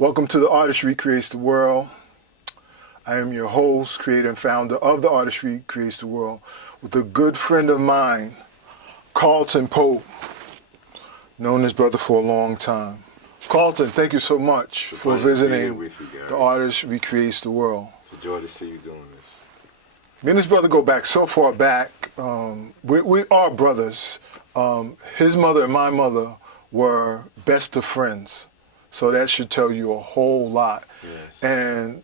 Welcome to the Artistry Creates the World. I am your host, creator and founder of the Artistry Creates the World with a good friend of mine, Carlton Pope, known as brother for a long time. Carlton, thank you so much for visiting the Artistry Creates the World. It's a joy to see you doing this. Me and his brother go back so far back. We are brothers. His mother and my mother were best of friends. So that should tell you a whole lot. Yes. And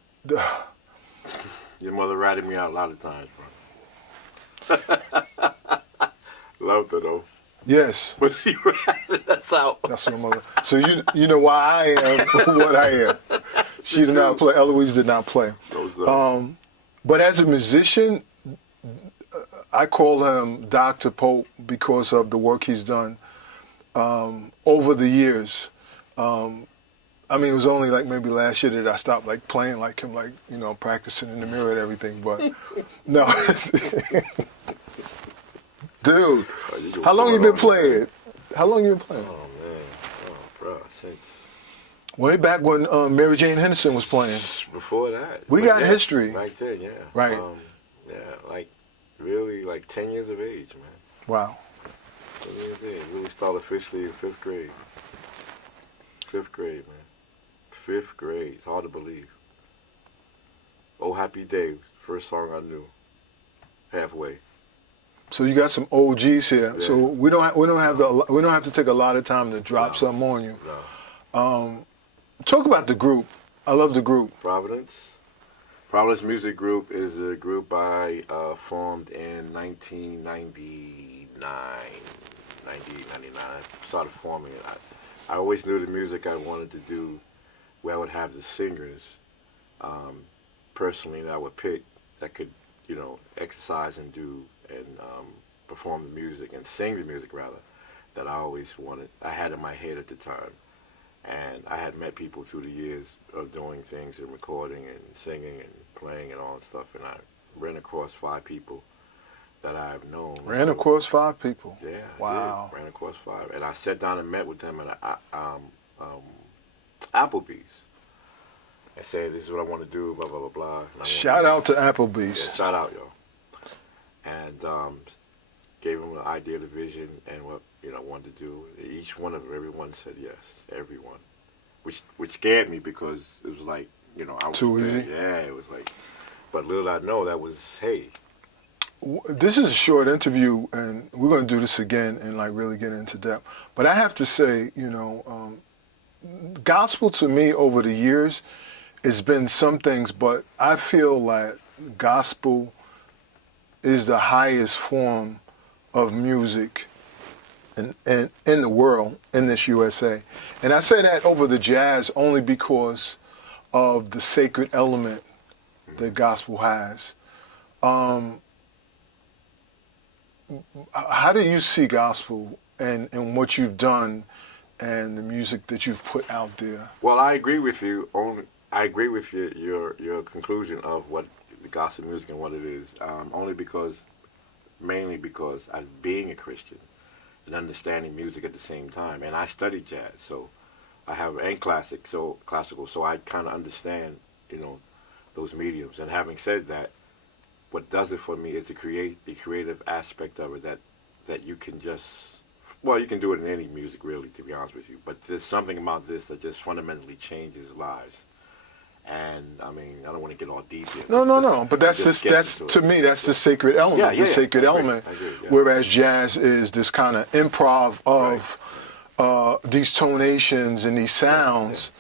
your mother ratted me out a lot of times, bro. Loved her though. Yes. But she ratted us out. That's my mother. So you know why I am what I am. She did not play. Eloise did not play. But as a musician, I call him Dr. Pope because of the work he's done over the years. I mean, it was only like maybe last year that I stopped like playing like him, like, you know, practicing in the mirror and everything. But no, dude, how long you been playing? How long you been playing? Oh man, bro, since way back when Mary Jane Henderson was playing. Before that, we got history. Right then, yeah. Right. Yeah, like really, like 10 years of age, man. Wow. 10 years of age. Really started officially in 5th grade. 5th grade, man. 5th grade. It's hard to believe. Oh Happy Day, first song I knew. Halfway. So you got some OGs here. Yeah. So we don't have to take a lot of time to drop something on you. No. Talk about the group. I love the group. Providence. Providence Music Group is a group I formed in 1999. I started forming it. I always knew the music I wanted to do, where I would have the singers, personally, that I would pick that could, you know, exercise and do and perform the music and sing the music rather, that I always wanted. I had in my head at the time, and I had met people through the years of doing things and recording and singing and playing and all that stuff, and I ran across 5 people that I've known. Ran across 5 people. Yeah. Wow. Ran across 5, and I sat down and met with them at Applebee's. I said, "This is what I want to do." Blah blah blah blah. Shout out to Applebee's. Yeah, shout out, yo. And gave them the idea, the vision, and what wanted to do. Each one of them, everyone said yes. Everyone, which scared me because it was like, I was too easy. Yeah, it was like. But little did I know that was This is a short interview, and we're going to do this again and like really get into depth. But I have to say, gospel to me over the years, it's been some things, but I feel like gospel is the highest form of music in the world, in this USA. And I say that over the jazz only because of the sacred element that gospel has. How do you see gospel and what you've done and the music that you've put out there? Well, I agree with you. I agree with your conclusion of what the gospel music and what it is. Mainly because I'm being a Christian and understanding music at the same time. And I studied jazz, so I have classical, so I kind of understand, those mediums. And having said that, what does it for me is the creative aspect of it that you can you can do it in any music really, to be honest with you. But there's something about this that just fundamentally changes lives. And I mean, I don't want to get all deep here. No. But that's to me, that's the sacred element. The sacred element. I agree, yeah. Whereas jazz is this kind of improv of these tonations and these sounds,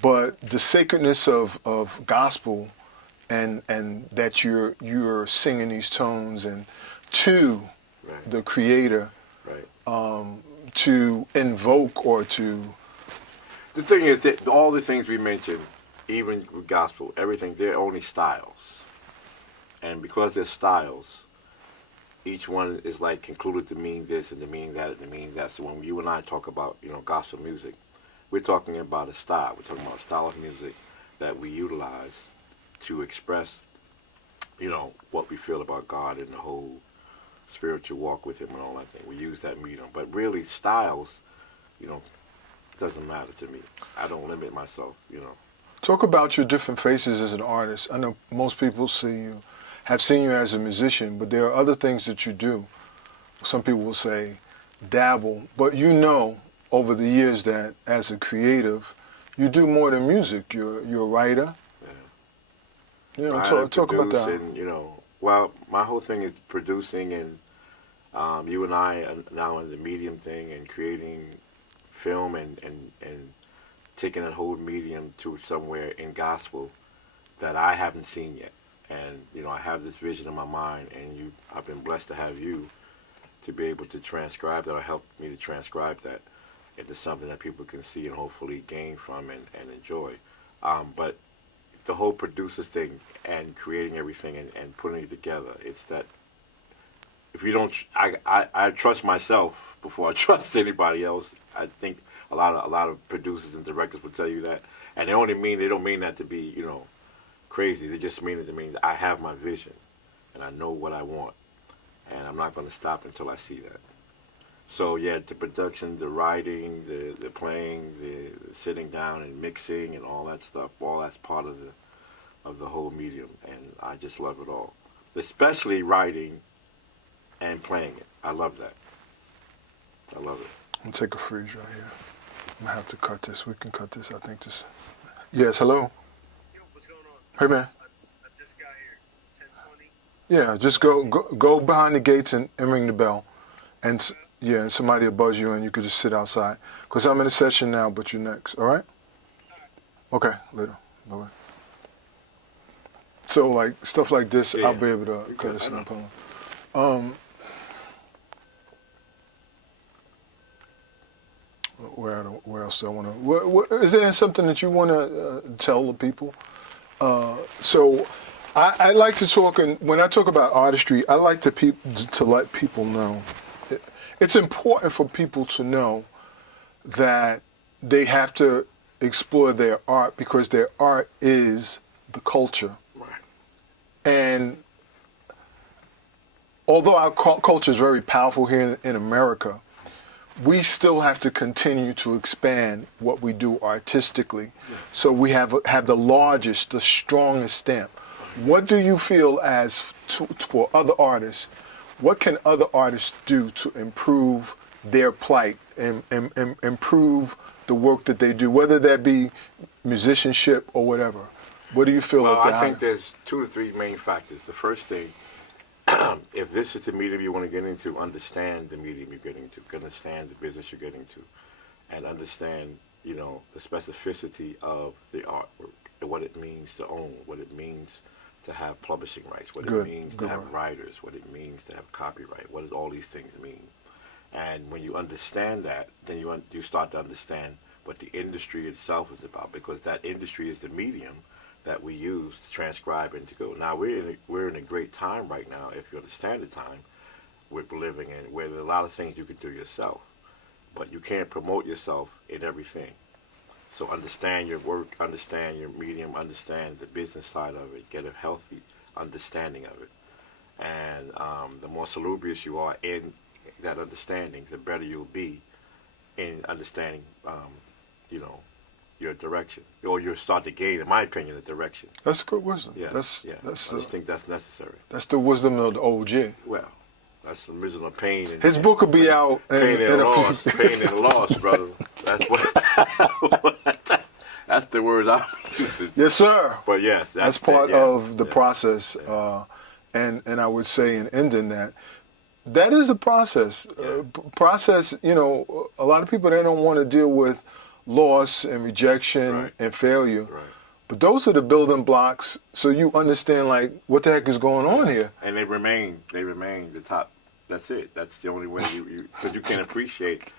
but the sacredness of gospel, and that you're singing these tones and to the Creator, to invoke or to. The thing is that all the things we mentioned, even with gospel, everything, they're only styles. And because they're styles, each one is like concluded to mean this and to mean that and to mean that. So when you and I talk about, gospel music, we're talking about a style. We're talking about a style of music that we utilize to express, what we feel about God and the whole spiritual walk with Him and all that thing. We use that medium. But really, styles, doesn't matter to me. I don't limit myself, Talk about your different faces as an artist. I know most people have seen you as a musician, but there are other things that you do. Some people will say dabble, but you know over the years that as a creative, you do more than music. You're a writer. Yeah. You know, talk about that. And, well, my whole thing is producing, and you and I are now in the medium thing and creating film and taking that whole medium to somewhere in gospel that I haven't seen yet. And, I have this vision in my mind, and I've been blessed to have you to be able to transcribe that, or help me to transcribe that into something that people can see and hopefully gain from and enjoy. But the whole producer thing and creating everything and putting it together, it's that if you don't, I trust myself before I trust anybody else. I think a lot of producers and directors will tell you that, and they don't mean that to be crazy. They just mean it to mean that I have my vision and I know what I want, and I'm not going to stop until I see that. So yeah, the production, the writing, the playing, the sitting down and mixing and all that stuff, all that's part of the whole medium, and I just love it all. Especially writing and playing it. I love that. I love it. I'm gonna take a freeze right here. I'm gonna have to cut this. We can cut this. I think this. Yes, hello. Yo, what's going on? Hey man. I just got here. 10:20. Yeah, just go behind the gates and ring the bell, and yeah, somebody will buzz you and you could just sit outside. Cause I'm in a session now, but you're next. All right? Okay, later. Bye. So like stuff like this, Yeah. I'll be able to cut this. No problem. Where else do I want to? Is there something that you want to tell the people? So I like to talk, and when I talk about artistry, I like to let people know. It's important for people to know that they have to explore their art, because their art is the culture. Right. And although our culture is very powerful here in America, we still have to continue to expand what we do artistically. Yeah. So we have the largest, the strongest stamp. What do you feel for other artists? What can other artists do to improve their plight and improve the work that they do, whether that be musicianship or whatever? What do you feel? Well, I think there's 2 to 3 main factors. The first thing, if this is the medium you want to get into, understand the medium you're getting into, understand the business you're getting to, and understand, the specificity of the artwork, and what it means to own, what it means to have publishing rights, what it means to have writers, what it means to have copyright, what does all these things mean. And when you understand that, then you start to understand what the industry itself is about, because that industry is the medium that we use to transcribe and to go. Now we're in a great time right now, if you understand the time we're living in, where there's a lot of things you can do yourself, but you can't promote yourself in everything. So understand your work, understand your medium, understand the business side of it, get a healthy understanding of it. And the more salubrious you are in that understanding, the better you'll be in understanding, your direction, or you'll start to gain, in my opinion, a direction. That's good wisdom. Yeah, I just think that's necessary. That's the wisdom of the OG. Well, that's the original pain. His book will be out. Pain and loss, pain and loss, brother. That's what. That's the word I'm using. Yes, sir. But yes, that's part of the process. Yeah. And I would say in ending that is a process. Process. A lot of people, they don't want to deal with loss and rejection and failure. Right. But those are the building blocks, so you understand what the heck is going on here. And they remain the top. That's it. That's the only way because you can't appreciate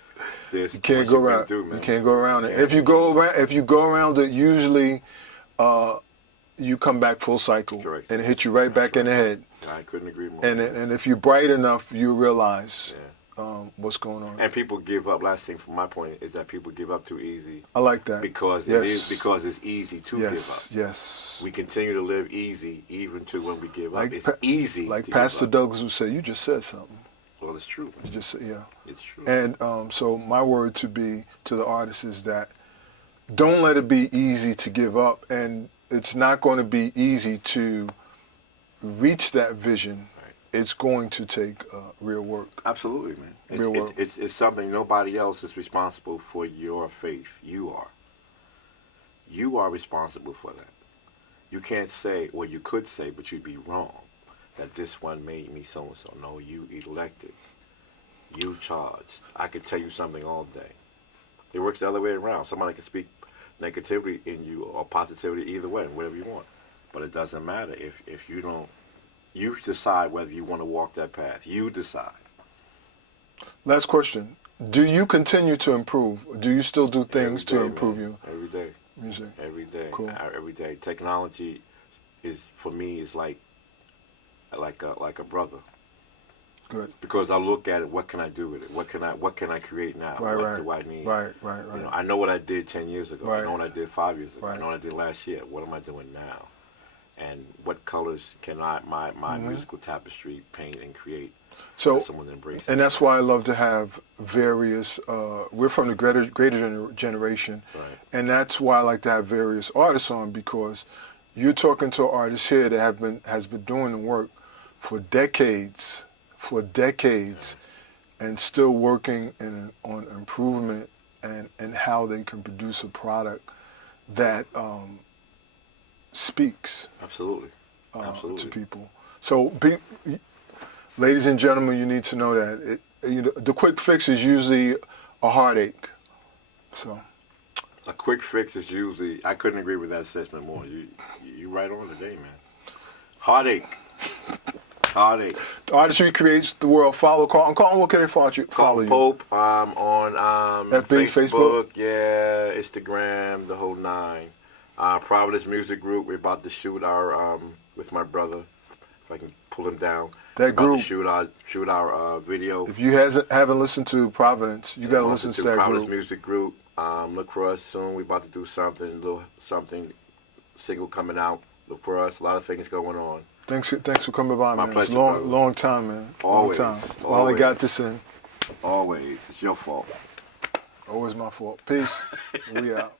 this. You can't go around. You can't go around it. If you go around it, usually you come back full cycle. Correct. And it hits you right back in the head. I couldn't agree more. And if you're bright enough, you realize what's going on. And people give up. Last thing from my point is that people give up too easy. I like that. Because it's easy to give up. Yes. We continue to live easy even to when we give up. It's easy. Like Pastor Douglas would say, you just said something. Well, it's true. You just It's true. And so my word to the artist is that don't let it be easy to give up, and it's not going to be easy to reach that vision. Right. It's going to take real work. Absolutely, man. Real work. It's something nobody else is responsible for. Your faith, you are. You are responsible for that. You can't say, or you could say, but you'd be wrong, that this one made me so and so. No, you elected. You charged. I could tell you something all day. It works the other way around. Somebody can speak negativity in you or positivity, either way, whatever you want. But it doesn't matter if you don't. You decide whether you want to walk that path. You decide. Last question. Do you continue to improve? Do you still do things to improve you? Every day. Music. Every day. Cool. Every day. Technology is, for me, is like a brother. Good. Because I look at it, what can I do with it? What can I create now? Right, what do I need? Right. You know, I know what I did 10 years ago. Right. I know what I did 5 years ago. Right. I know what I did last year. What am I doing now? And what colors can my musical tapestry paint and create? So, someone embrace it. And that's why I love to have various, we're from the greater generation, Right. and that's why I like to have various artists on, because you're talking to artists here that has been doing the work for decades, and still working on improvement and how they can produce a product that speaks Absolutely. to people. So, ladies and gentlemen, you need to know that the quick fix is usually a heartache. So, a quick fix is usually. I couldn't agree with that assessment more. You right on today, man. Heartache. Artistry creates the world. Follow Carlton. Carlton, what can they follow you? Carlton Pope on FB, Facebook, yeah, Instagram, the whole nine. Providence Music Group. We're about to shoot our with my brother. If I can pull him down. That group. To shoot our video. If you haven't listened to Providence, you got to listen to that Providence group. Music Group. Look for us soon. We're about to do something, single coming out. Look for us. A lot of things going on. Thanks for coming by, man. My pleasure, It's brother. long time, man. Always. Long time. Always. Finally got this in. Always. It's your fault. Always my fault. Peace. We out.